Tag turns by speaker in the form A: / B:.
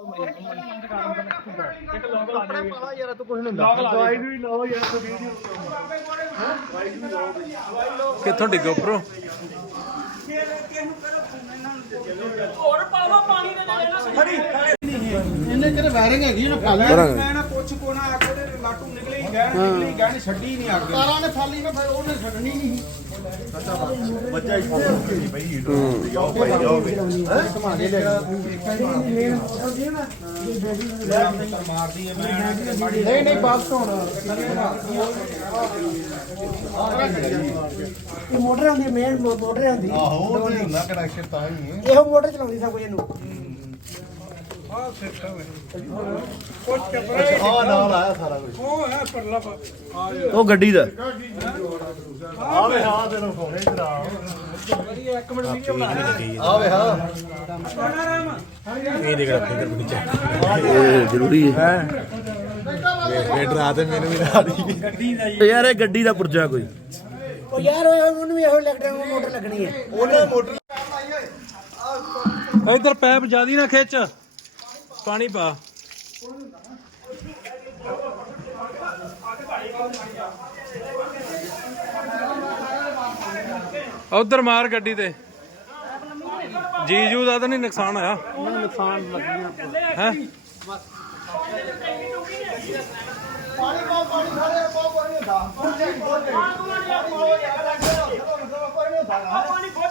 A: ਯਾਰ ਤੂੰ ਕੁਝ ਨਹੀਂ ਹੁੰਦਾ ਦਵਾਈ ਵੀ ਲਾਓ ਯਾਰ ਤੂੰ ਵੀਡੀਓ
B: ਕਿੱਥੋਂ ਡਿੱਗੋ ਉੱਪਰੋਂ
C: ਹੋਰ ਪਾਵਾ ਪਾਣੀ ਦੇ ਨਾਲ ਖੜੀ
A: ਇਹਨੇ ਕਿਹੜੇ ਵਾਇਰਿੰਗ ਹੈਗੀ ਇਹਨੂੰ ਖਾ ਲੈ
D: ਮੈਂ ਨਾ ਕੁਛ ਕੋਣਾ ਆ ਕੇ ਤੇ ਲਾਟੂ ਨਿਕਲੇ ਹੀ ਗਏ ਨਹੀਂ ਛੱਡੀ ਨਹੀਂ ਅੱਗੇ
A: ਤਾਰਾਂ ਨੇ ਫਾਲੀ ਨਾ ਫਿਰ ਉਹਨੇ ਛੱਡਣੀ ਨਹੀਂ
E: ਬੱਚਾ ਹੀ ਨਹੀਂ ਬਈ ਜਾਓ ਭਾਈ ਜਾਓ ਵੀ
A: ਘੁਮਾ ਕੇ ਲੈ
D: ਮਾਰਦੀ ਹੈ ਮੈਂ
A: ਨਹੀਂ ਨਹੀਂ ਵਾਪਸ ਹੁਣ
F: ਇਹ ਮੋਟਰ ਹੁੰਦੀ ਮੇਨ ਮੋਟਰ ਹੁੰਦੀ
E: ਆਹੋ ਉਹ ਤੇ ਹੁੰਦਾ ਕਨੈਕਸ਼ਨ ਤਾਂ ਹੀ ਹੈ
F: ਇਹੋ ਮੋਟਰ ਚਲਾਉਂਦੀ ਸਭ ਕੁਝ ਇਹਨੂੰ
E: ਆ ਨਾਲ ਆਇਆ ਸਾਰਾ ਕੁਝ
A: ਉਹ ਗੱਡੀ ਦਾ
E: ਆਵੇ ਹਾਂ ਤੈਨੂੰ ਫੋਨ ਇਧਰ ਆ ਆਵੇ ਹਾਂ
B: ਇਹ ਦੇਖ ਰੱਖੇ ਇਧਰ ਵਿੱਚ
A: ਇਹ ਜ਼ਰੂਰੀ ਹੈ
B: ਵੇਟ ਰਾਤ ਮੈਨੂੰ ਵੀ ਲਾ ਦੀ
A: ਯਾਰ ਇਹ ਗੱਡੀ ਦਾ ਪੁਰਜਾ ਕੋਈ
F: ਉਹ ਯਾਰ ਉਹਨੂੰ ਵੀ ਇਹੋ ਇਲੈਕਟ੍ਰਿਕ ਮੋਟਰ ਲੱਗਣੀ ਹੈ
E: ਉਹਨੇ ਮੋਟਰ
B: ਇਧਰ ਪੈਪ ਜਿਆਦੀ ਨਾ ਖਿੱਚ ਪਾਣੀ ਪਾ ਉਧਰ ਮਾਰ ਗੱਡੀ ਤੇ ਜੀਜੂ ਦਾ ਤਾਂ ਨਹੀਂ ਨੁਕਸਾਨ ਹੋਇਆ
A: ਨੁਕਸਾਨ ਲੱਗੀਆਂ
B: ਹੈ
A: ਪਾਣੀ ਸਾਰੇ ਪਾਣੀ ਹੁੰਦਾ